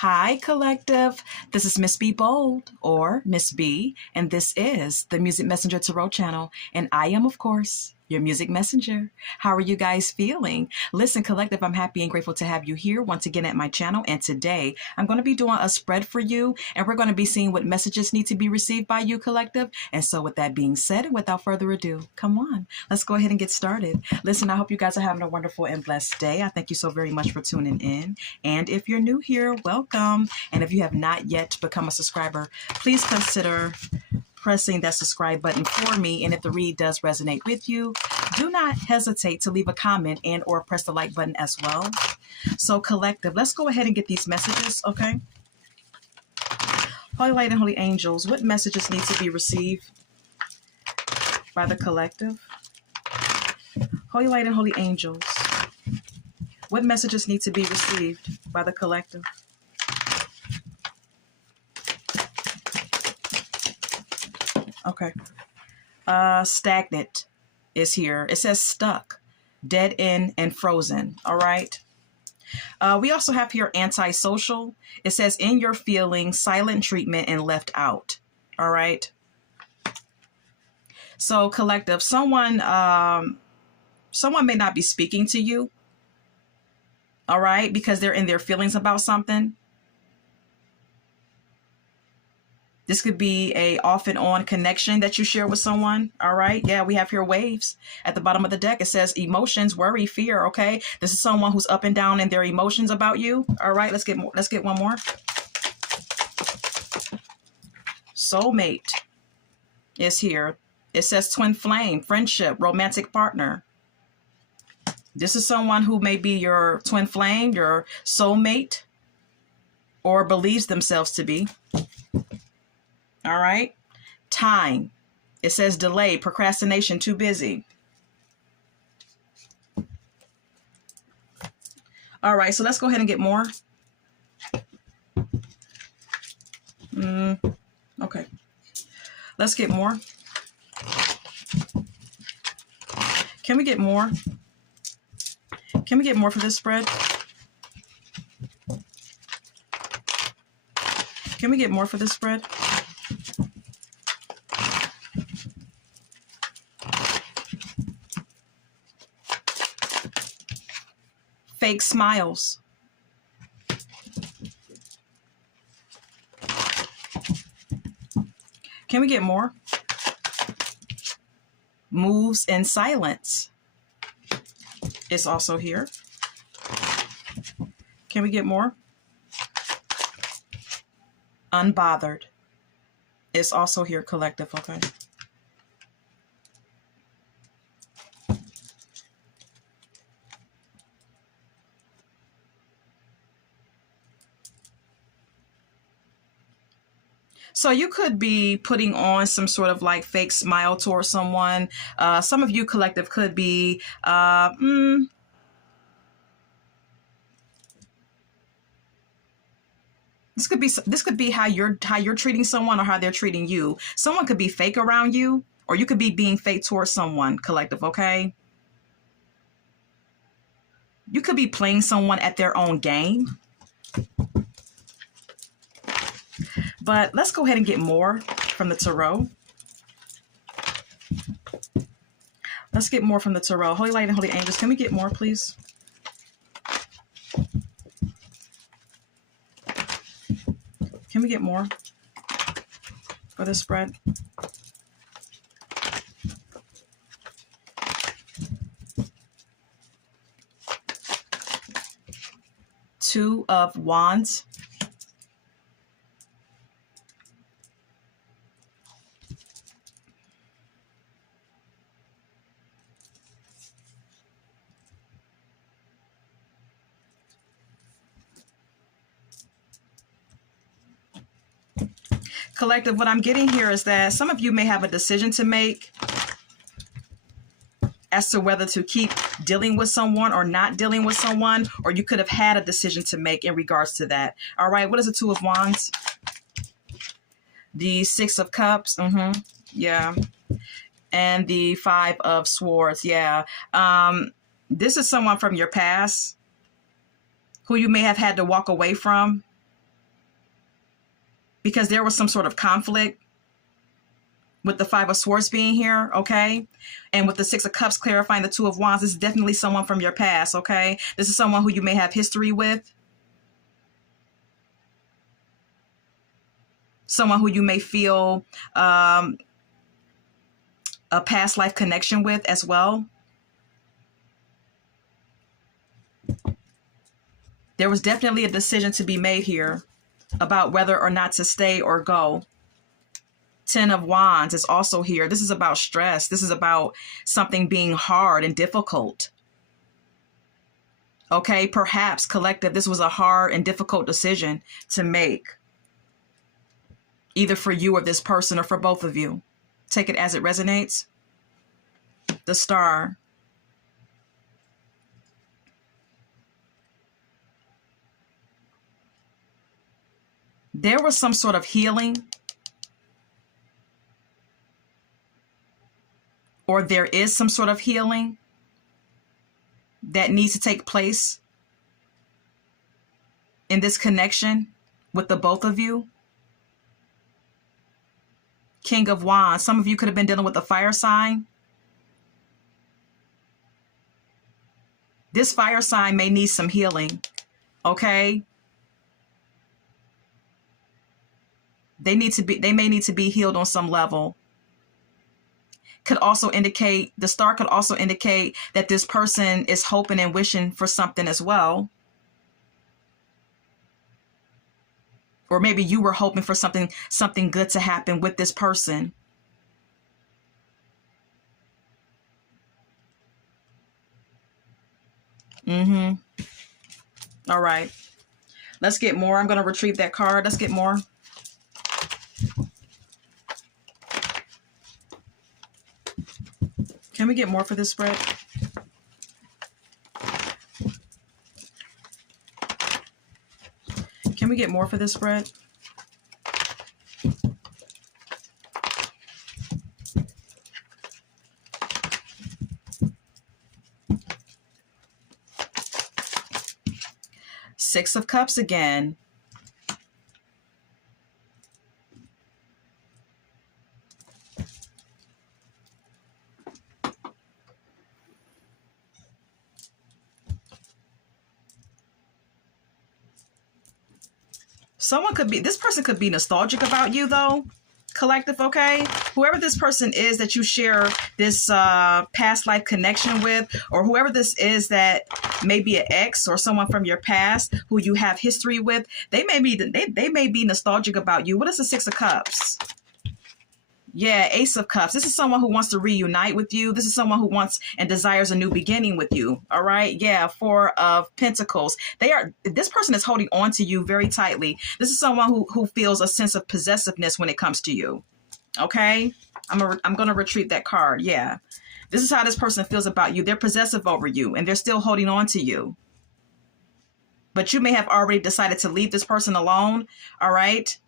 Hi, collective. This is Miss B Bold or Miss B, and this is the Music Messenger Tarot channel. And I am, of course, your music messenger. How are you guys feeling? Listen, collective, I'm happy and grateful to have you here once again at my channel. And today I'm going to be doing a spread for you, and we're going to be seeing what messages need to be received by you, collective. And so, with that being said, and without further ado, come on, let's go ahead and get started. Listen, I hope you guys are having a wonderful and blessed day. I thank you so very much for tuning in. And if you're new here, welcome. And if you have not yet become a subscriber, please consider pressing that subscribe button for me. And if the read does resonate with you, do not hesitate to leave a comment and or press the like button as well. So collective, let's go ahead and get these messages, okay? Holy Light and Holy Angels, what messages need to be received by the collective? Holy Light and Holy Angels, what messages need to be received by the collective? Okay. Stagnant is here. It says stuck, dead end, and frozen. All right. We also have here antisocial. It says in your feelings, silent treatment, and left out. All right. So collective, someone may not be speaking to you. All right, because they're in their feelings about something. This could be a off and on connection that you share with someone. All right. Yeah, we have here waves at the bottom of the deck. It says emotions, worry, fear. OK, this is someone who's up and down in their emotions about you. All right, let's get more. Let's get one more. Soulmate is here. It says twin flame, friendship, romantic partner. This is someone who may be your twin flame, your soulmate, or believes themselves to be. All right. Time. It says delay, procrastination, too busy. All right. So let's go ahead and get more. Okay. Let's get more. Can we get more? Can we get more for this spread? Can we get more for this spread? Fake smiles. Can we get more? Moves in silence. It's also here. Can we get more? Unbothered. It's also here, collective, okay? So you could be putting on some sort of like fake smile towards someone. Some of you, collective, could be this could be how you're treating someone or how they're treating you. Someone could be fake around you, or you could be being fake towards someone, collective, okay? You could be playing someone at their own game. But let's go ahead and get more from the tarot. Let's get more from the tarot. Holy Light and Holy Angels, can we get more, please? Can we get more for this spread? Two of Wands. Collective, what I'm getting here is that some of you may have a decision to make as to whether to keep dealing with someone or not dealing with someone, or you could have had a decision to make in regards to that. All right, what is the Two of Wands? The Six of Cups. Yeah. And the Five of Swords. Yeah. This is someone from your past who you may have had to walk away from. because there was some sort of conflict with the Five of Swords being here, okay? And with the Six of Cups clarifying the Two of Wands, this is definitely someone from your past, okay? This is someone who you may have history with. Someone who you may feel a past life connection with as well. There was definitely a decision to be made here about whether or not to stay or go. Ten of Wands is also here. This is about stress. This is about something being hard and difficult. Okay, perhaps collective, this was a hard and difficult decision to make. Either for you or this person or for both of you. Take it as it resonates. The Star. There was some sort of healing, or there is some sort of healing that needs to take place in this connection with the both of you. King of Wands. Some of you could have been dealing with a fire sign. This fire sign may need some healing, okay? They may need to be healed on some level. Could also indicate, the Star could also indicate that this person is hoping and wishing for something as well. Or maybe you were hoping for something good to happen with this person. All right. Let's get more. I'm going to retrieve that card. Let's get more. Can we get more for this spread? Can we get more for this spread? Six of Cups again. This person could be nostalgic about you though, collective, okay? Whoever this person is that you share this past life connection with, or whoever this is that may be an ex or someone from your past who you have history with, they may be nostalgic about you. What is the Six of Cups? Yeah, Ace of Cups. This is someone who wants to reunite with you. This is someone who wants and desires a new beginning with you. All right. Yeah. Four of Pentacles. This person is holding on to you very tightly. This is someone who feels a sense of possessiveness when it comes to you. Okay. I'm going to retreat that card. Yeah. This is how this person feels about you. They're possessive over you and they're still holding on to you. But you may have already decided to leave this person alone. All right.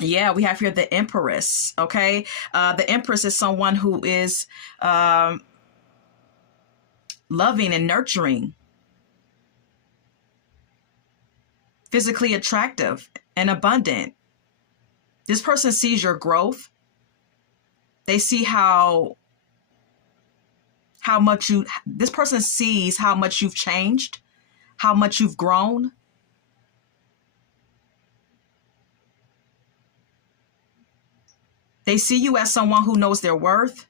Yeah, we have here the Empress, okay? The Empress is someone who is loving and nurturing, physically attractive and abundant. This person sees your growth. They see this person sees how much you've changed, how much you've grown. They see you as someone who knows their worth.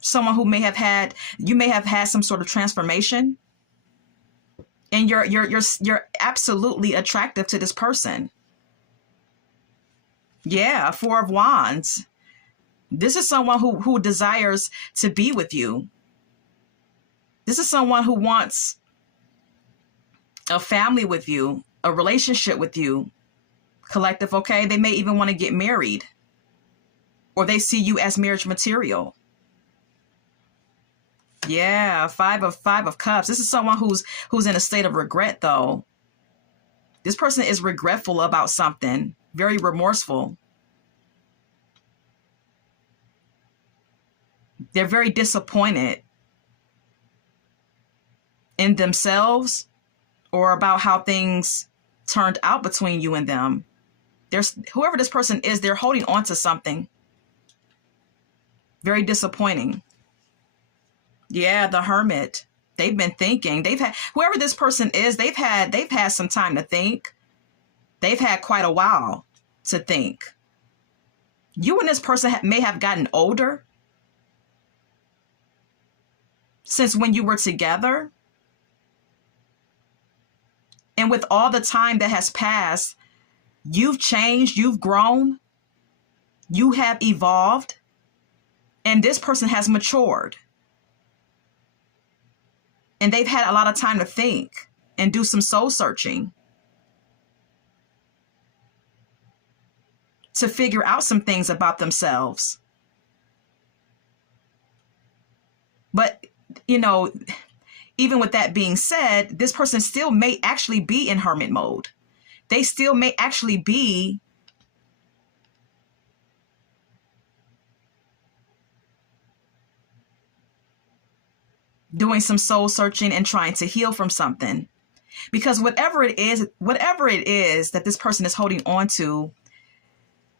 Someone who you may have had some sort of transformation. And you're absolutely attractive to this person. Yeah, Four of Wands. This is someone who desires to be with you. This is someone who wants a family with you, a relationship with you, collective, okay? They may even want to get married, or they see you as marriage material. Yeah, Five of Cups. This is someone who's in a state of regret though. This person is regretful about something, very remorseful. They're very disappointed in themselves or about how things turned out between you and them. There's whoever this person is, they're holding on to something very disappointing. Yeah, the Hermit. They've been thinking. They've had whoever this person is, they've had some time to think. They've had quite a while to think. You and this person may have gotten older since when you were together. And with all the time that has passed, you've changed, you've grown, you have evolved, and this person has matured. And they've had a lot of time to think and do some soul searching to figure out some things about themselves. But, you know, even with that being said, this person still may actually be in hermit mode. They still may actually be doing some soul searching and trying to heal from something. Because whatever it is that this person is holding on to,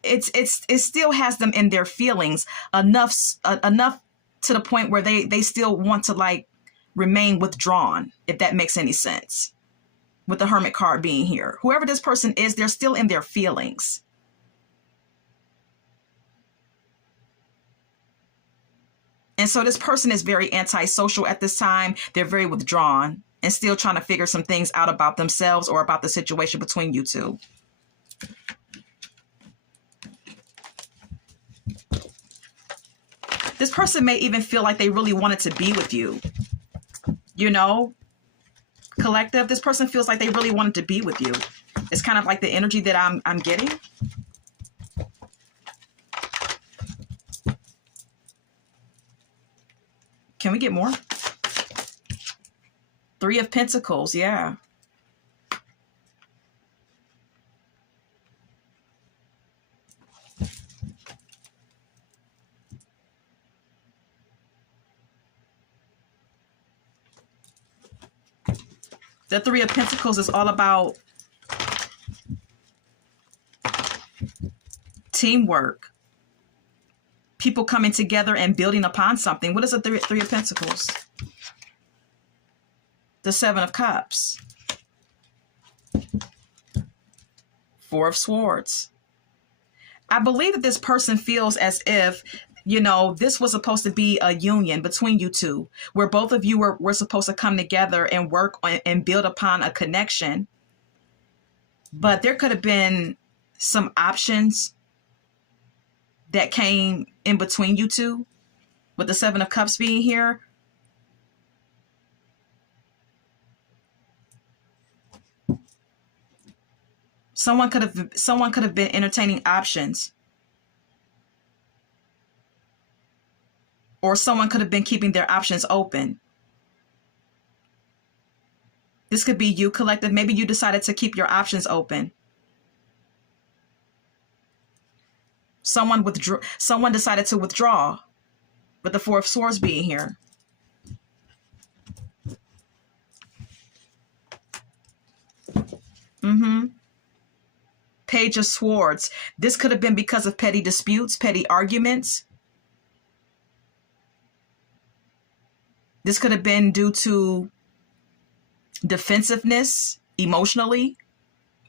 it still has them in their feelings enough to the point where they still want to like remain withdrawn, if that makes any sense. With the Hermit card being here, whoever this person is, they're still in their feelings. And so this person is very antisocial at this time. They're very withdrawn and still trying to figure some things out about themselves or about the situation between you two. This person may even feel like they really wanted to be with you. You know, collective, this person feels like they really wanted to be with you. It's kind of like the energy that I'm getting. Can we get more? Three of Pentacles, yeah. The Three of Pentacles is all about teamwork. People coming together and building upon something. What is the Three of Pentacles? The Seven of Cups. Four of Swords. I believe that this person feels as if, you know, this was supposed to be a union between you two, where both of you were supposed to come together and work on, and build upon a connection. But there could have been some options that came in between you two, with the Seven of Cups being here. Someone could have been entertaining options. Or someone could have been keeping their options open. This could be you, collective. Maybe you decided to keep your options open. Someone decided to withdraw, with the Four of Swords being here. Page of Swords. This could have been because of petty disputes, petty arguments. This could have been due to defensiveness emotionally,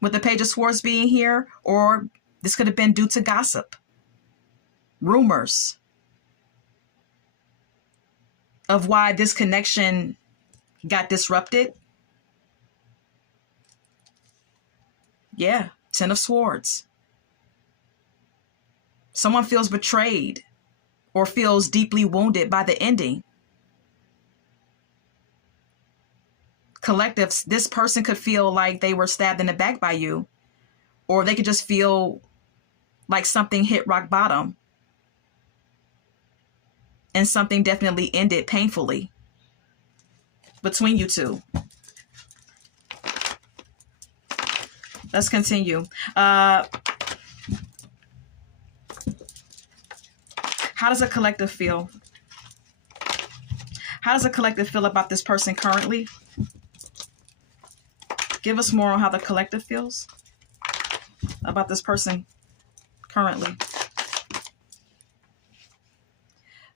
with the Page of Swords being here, or this could have been due to gossip, rumors of why this connection got disrupted. Yeah, Ten of Swords. Someone feels betrayed or feels deeply wounded by the ending. Collectives, this person could feel like they were stabbed in the back by you, or they could just feel like something hit rock bottom and something definitely ended painfully between you two. Let's continue. How does a collective feel? How does the collective feel about this person currently? Give us more on how the collective feels about this person currently.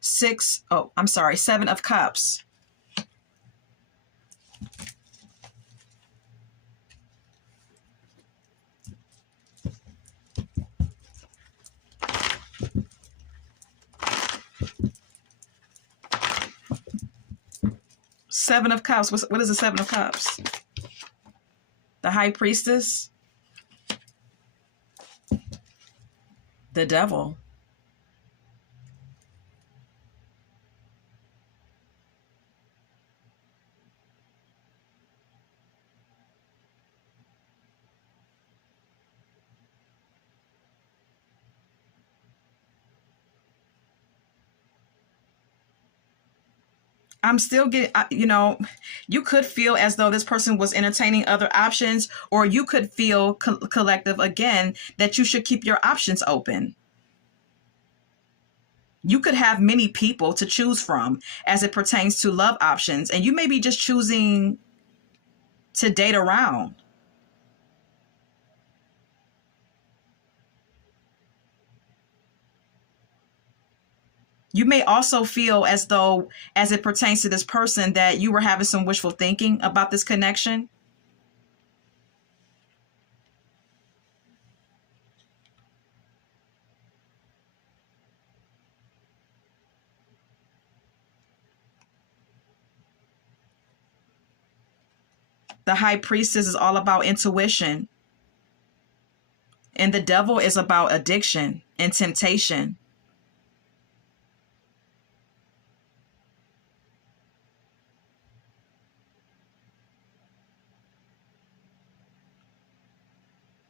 Seven of Cups. Seven of Cups. What is the Seven of Cups? The High Priestess. The Devil. I'm still getting, you could feel as though this person was entertaining other options, or you could feel collective again that you should keep your options open. You could have many people to choose from as it pertains to love options, and you may be just choosing to date around. You may also feel as though, as it pertains to this person, that you were having some wishful thinking about this connection. The High Priestess is all about intuition, and the Devil is about addiction and temptation.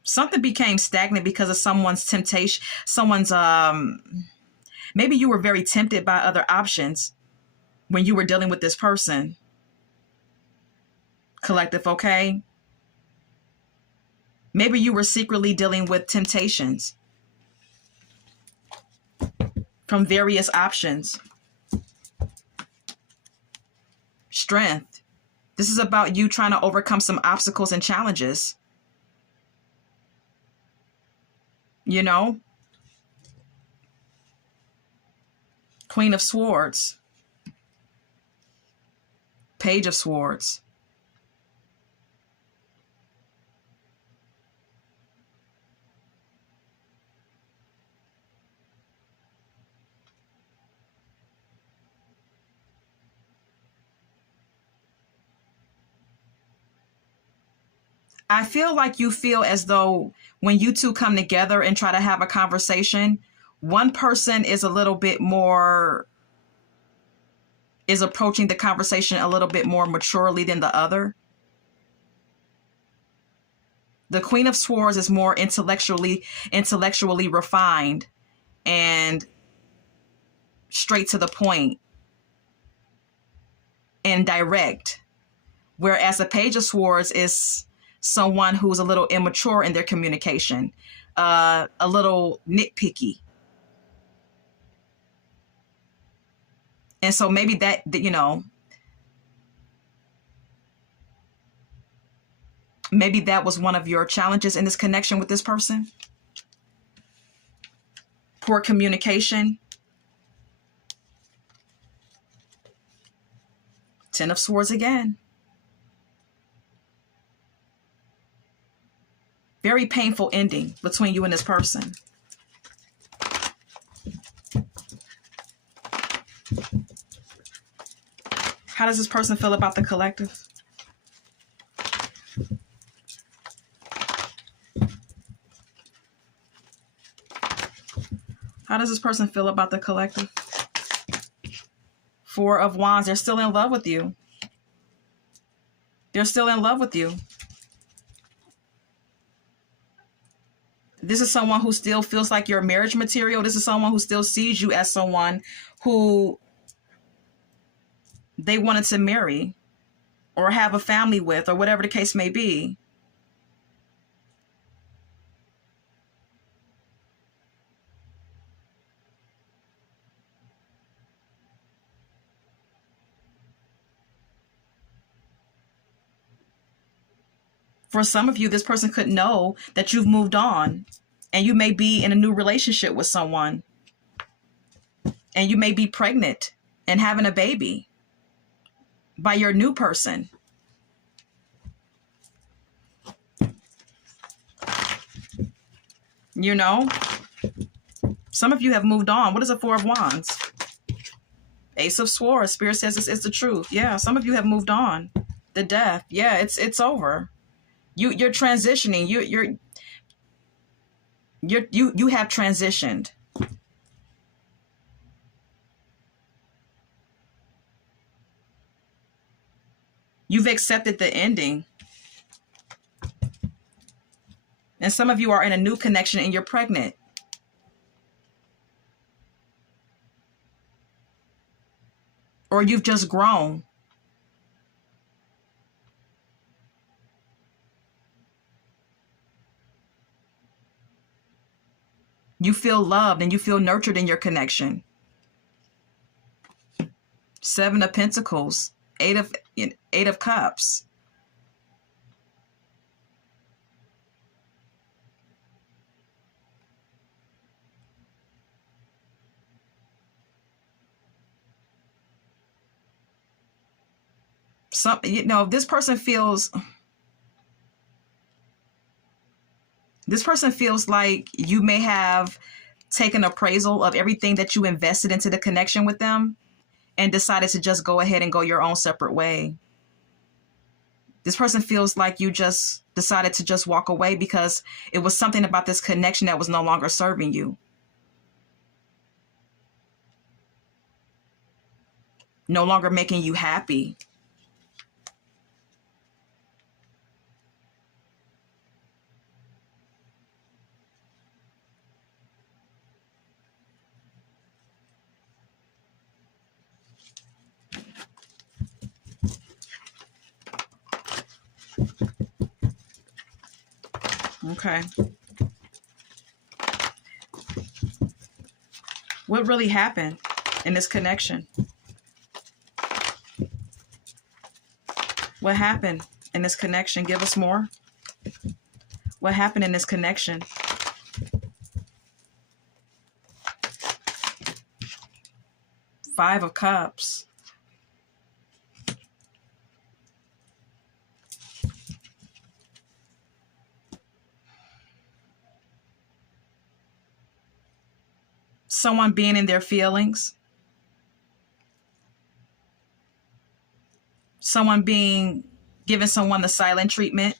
Something became stagnant because of someone's temptation, maybe you were very tempted by other options when you were dealing with this person. Collective, okay? Maybe you were secretly dealing with temptations from various options. Strength. This is about you trying to overcome some obstacles and challenges. You know? Queen of Swords. Page of Swords. I feel like you feel as though when you two come together and try to have a conversation, one person is a little bit more, is approaching the conversation a little bit more maturely than the other. The Queen of Swords is more intellectually refined and straight to the point and direct. Whereas the Page of Swords is someone who's a little immature in their communication, a little nitpicky. And so maybe maybe that was one of your challenges in this connection with this person. Poor communication. Ten of Swords again. Very painful ending between you and this person. How does this person feel about the collective? How does this person feel about the collective? Four of Wands. They're still in love with you. They're still in love with you. This is someone who still feels like your marriage material. This is someone who still sees you as someone who they wanted to marry or have a family with, or whatever the case may be. For some of you, this person could know that you've moved on and you may be in a new relationship with someone and you may be pregnant and having a baby by your new person. You know, some of you have moved on. What is a Four of Wands? Ace of Swords. Spirit says it's the truth. Yeah, some of you have moved on. The Death. Yeah, it's over. You're transitioning. You have transitioned. You've accepted the ending. And some of you are in a new connection and you're pregnant. Or you've just grown. You feel loved and you feel nurtured in your connection. Seven of Pentacles, Eight of Cups. This person feels like you may have taken appraisal of everything that you invested into the connection with them and decided to just go ahead and go your own separate way. This person feels like you just decided to just walk away because it was something about this connection that was no longer serving you. No longer making you happy. Okay. What really happened in this connection? What happened in this connection? Give us more. What happened in this connection? Five of Cups. Someone being in their feelings. Someone giving someone the silent treatment.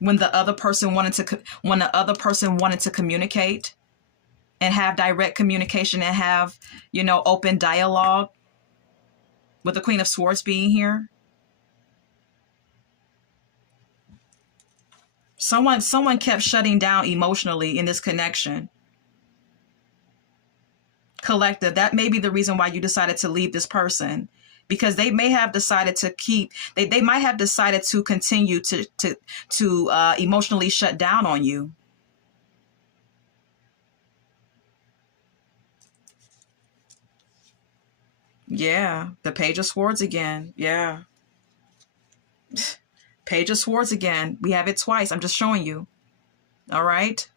When the other person wanted to communicate and have direct communication and have, open dialogue, with the Queen of Swords being here. Someone kept shutting down emotionally in this connection. Collective, that may be the reason why you decided to leave this person, because they may have decided to they might have decided to continue to emotionally shut down on you. Yeah, the Page of Swords again. Yeah. Page of Swords again. We have it twice. I'm just showing you. All right.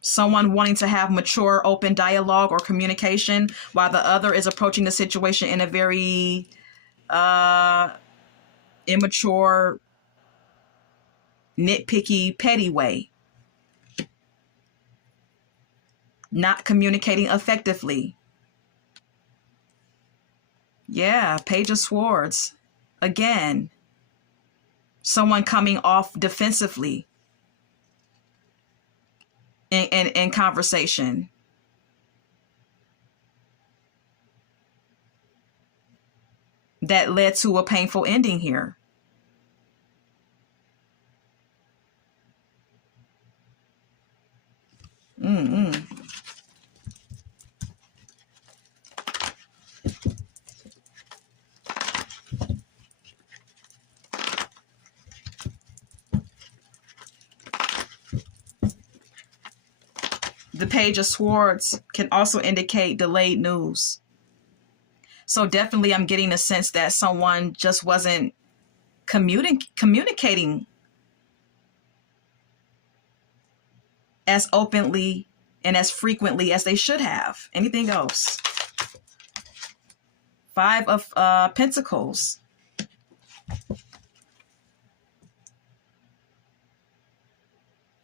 Someone wanting to have mature, open dialogue or communication while the other is approaching the situation in a very immature, nitpicky, petty way. Not communicating effectively. Yeah, Page of Swords. Again, someone coming off defensively in conversation. That led to a painful ending here. The Page of Swords can also indicate delayed news. So definitely I'm getting a sense that someone just wasn't communicating as openly and as frequently as they should have. Anything else? Five of Pentacles.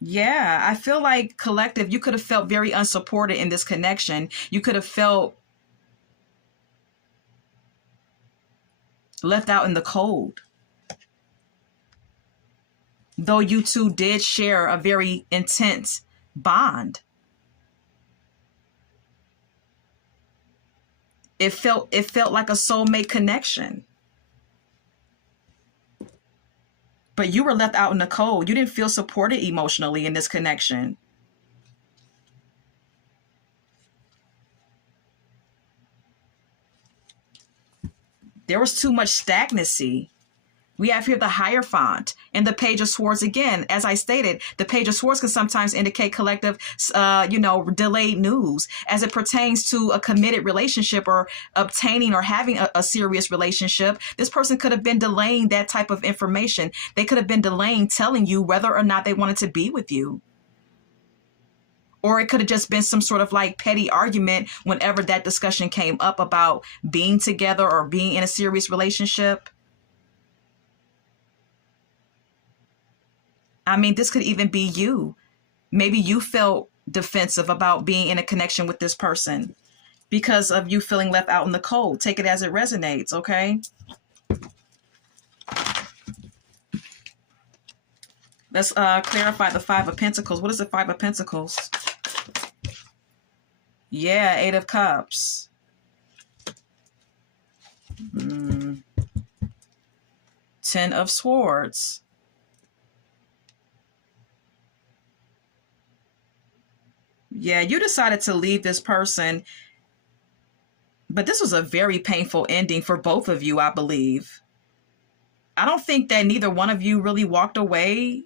Yeah, I feel like collective, you could have felt very unsupported in this connection. You could have felt left out in the cold. Though you two did share a very intense bond. It felt like a soulmate connection. But you were left out in the cold. You didn't feel supported emotionally in this connection. There was too much stagnancy. We have here the Hierophant and the Page of Swords again. As I stated, the Page of Swords can sometimes indicate collective, delayed news as it pertains to a committed relationship or obtaining or having a serious relationship. This person could have been delaying that type of information. They could have been delaying telling you whether or not they wanted to be with you. Or it could have just been some sort of like petty argument whenever that discussion came up about being together or being in a serious relationship. I mean, this could even be you. Maybe you felt defensive about being in a connection with this person because of you feeling left out in the cold. Take it as it resonates, okay? Let's clarify the Five of Pentacles. What is the Five of Pentacles? Yeah, Eight of Cups. Ten of Swords. Yeah, you decided to leave this person, but this was a very painful ending for both of you, I believe. I don't think that neither one of you really walked away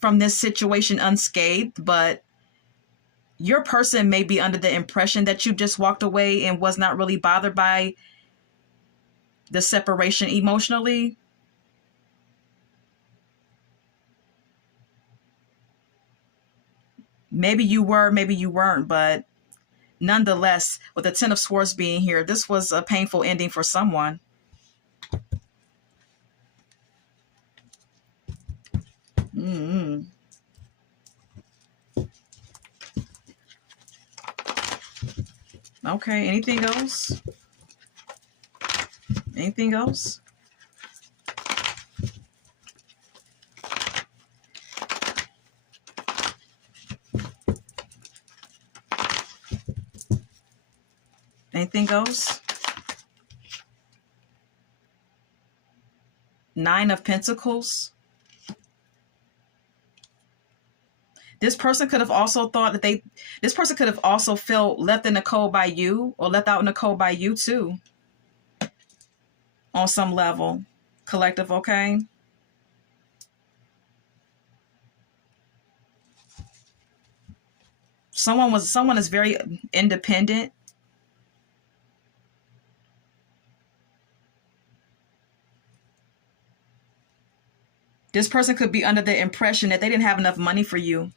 from this situation unscathed, but your person may be under the impression that you just walked away and was not really bothered by the separation emotionally. Maybe you were, maybe you weren't, but nonetheless, with the Ten of Swords being here, this was a painful ending for someone. Mm-hmm. Okay, anything else? Anything else? Anything else? Nine of Pentacles. This person could have also thought that this person could have also felt left in the cold by you or left out in the cold by you too. On some level. Collective, okay? Someone is very independent. This person could be under the impression that they didn't have enough money for you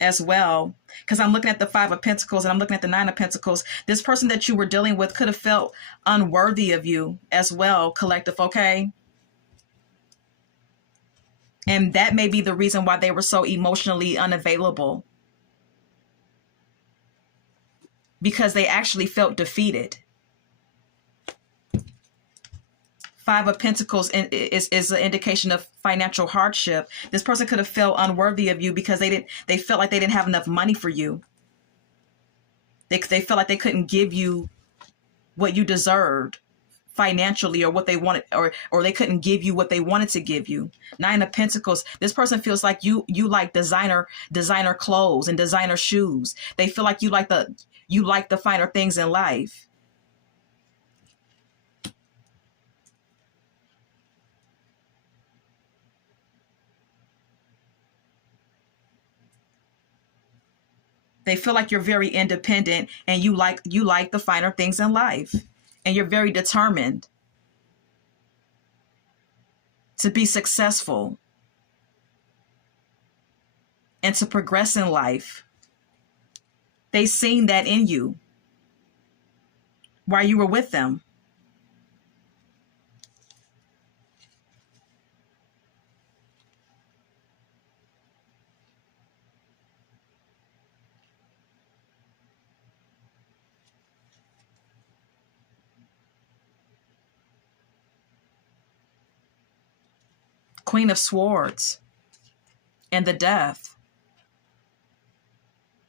as well. Because I'm looking at the Five of Pentacles and I'm looking at the Nine of Pentacles. This person that you were dealing with could have felt unworthy of you as well, collective, okay? And that may be the reason why they were so emotionally unavailable. Because they actually felt defeated. Five of Pentacles is an indication of financial hardship. This person could have felt unworthy of you because they felt like they didn't have enough money for you. They felt like they couldn't give you what you deserved financially or what they wanted, or they couldn't give you what they wanted to give you. Nine of Pentacles, this person feels like you like designer clothes and designer shoes. They feel like you like the finer things in life. They feel like you're very independent and you like the finer things in life. And you're very determined to be successful and to progress in life. They seen that in you while you were with them. Queen of Swords and the Death.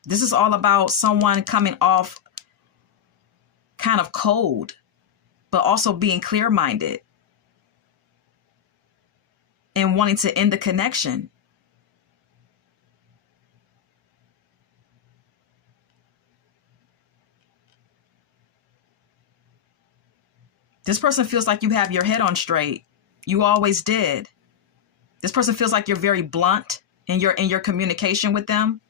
This is all about someone coming off kind of cold, but also being clear-minded and wanting to end the connection. This person feels like you have your head on straight. You always did. This person feels like you're very blunt in your communication with them.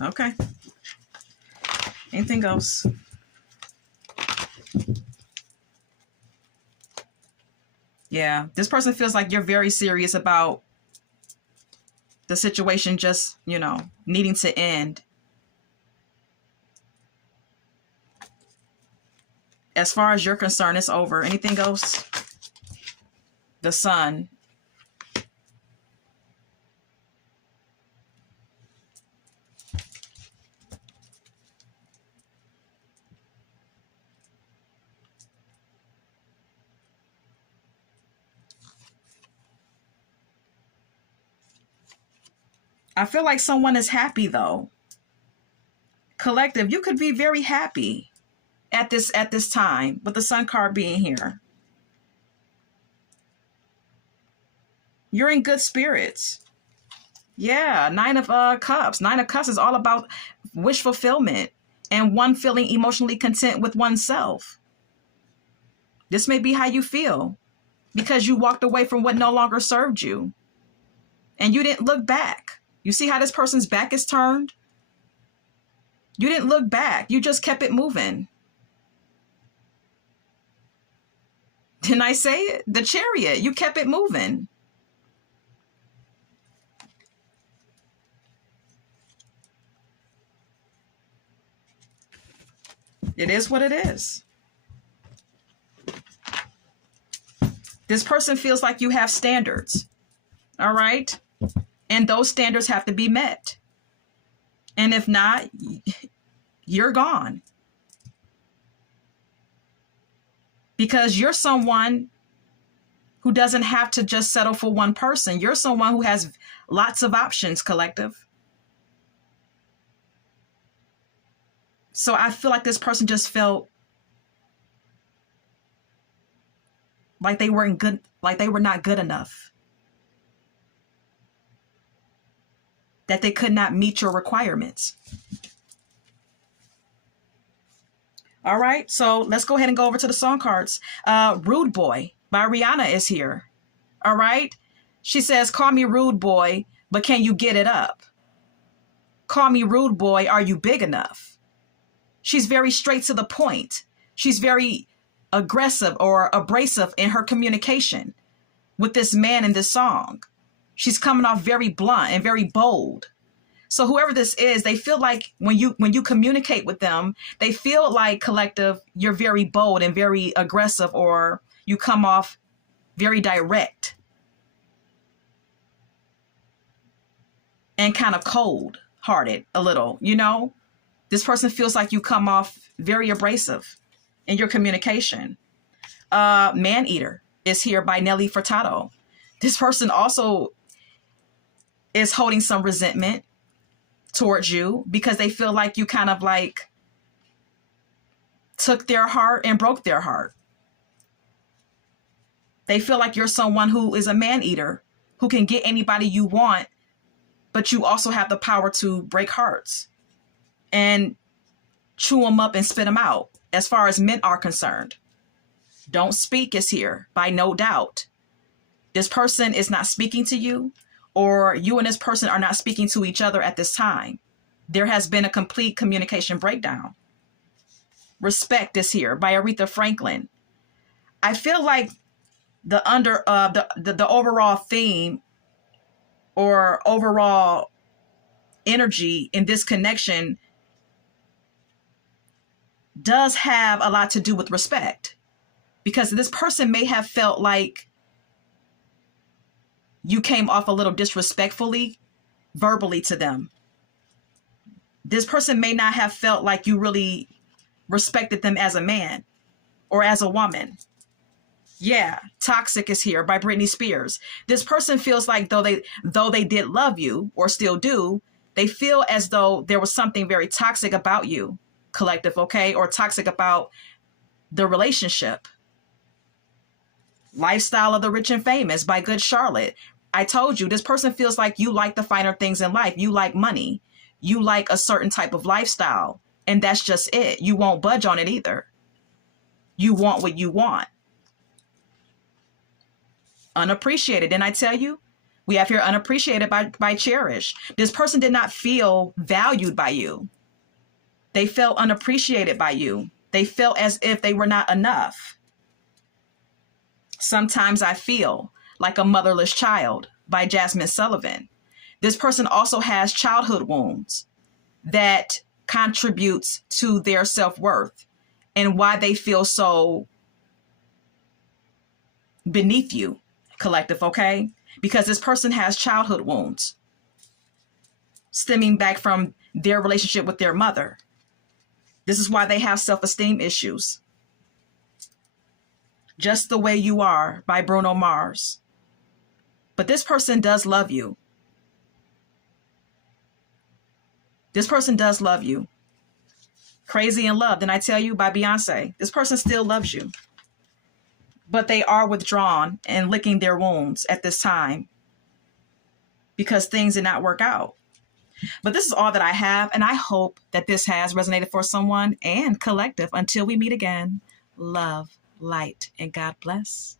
Okay. Anything else? Yeah, this person feels like you're very serious about the situation just, needing to end. As far as you're concerned, it's over. Anything else? The Sun. I feel like someone is happy though. Collective, you could be very happy at this time with the Sun card being here. You're in good spirits. Yeah, Nine of Cups. Nine of Cups is all about wish fulfillment and one feeling emotionally content with oneself. This may be how you feel because you walked away from what no longer served you and you didn't look back. You see how this person's back is turned? You didn't look back. You just kept it moving. Didn't I say it? The Chariot. You kept it moving. It is what it is. This person feels like you have standards. All right? And those standards have to be met. And if not, you're gone. Because you're someone who doesn't have to just settle for one person. You're someone who has lots of options, collective. So I feel like this person just felt like they weren't good, like they were not good enough. That they could not meet your requirements. All right, so let's go ahead and go over to the song cards. Rude Boy by Rihanna is here. All right. She says, call me rude boy, but can you get it up? Call me rude boy, are you big enough? She's very straight to the point. She's very aggressive or abrasive in her communication with this man in this song. She's coming off very blunt and very bold. So whoever this is, they feel like when you communicate with them, they feel like, collective, you're very bold and very aggressive, or you come off very direct and kind of cold-hearted a little, This person feels like you come off very abrasive in your communication. Man-Eater is here by Nelly Furtado. This person also is holding some resentment towards you because they feel like you kind of like took their heart and broke their heart. They feel like you're someone who is a man-eater, who can get anybody you want, but you also have the power to break hearts and chew them up and spit them out as far as men are concerned. Don't Speak is here by No Doubt. This person is not speaking to you, or you and this person are not speaking to each other at this time. There has been a complete communication breakdown. Respect is here by Aretha Franklin. I feel like the overall theme or overall energy in this connection does have a lot to do with respect, because this person may have felt like you came off a little disrespectfully verbally to them. This person may not have felt like you really respected them as a man or as a woman. Yeah, Toxic is here by Britney Spears. This person feels like though they did love you or still do, they feel as though there was something very toxic about you, collective, okay? Or toxic about the relationship. Lifestyle of the Rich and Famous by Good Charlotte. I told you, this person feels like you like the finer things in life. You like money. You like a certain type of lifestyle. And that's just it. You won't budge on it either. You want what you want. Unappreciated. Didn't I tell you? We have here unappreciated by Cherish. This person did not feel valued by you. They felt unappreciated by you. They felt as if they were not enough. Sometimes I feel like a motherless child by Jasmine Sullivan. This person also has childhood wounds that contributes to their self-worth and why they feel so beneath you, collective, okay? Because this person has childhood wounds stemming back from their relationship with their mother. This is why they have self-esteem issues. Just the Way You Are by Bruno Mars. But this person does love you. This person does love you. Crazy in Love, didn't I tell you, by Beyonce. This person still loves you. But they are withdrawn and licking their wounds at this time because things did not work out. But this is all that I have, and I hope that this has resonated for someone. And collective, until we meet again, love, light, and God bless.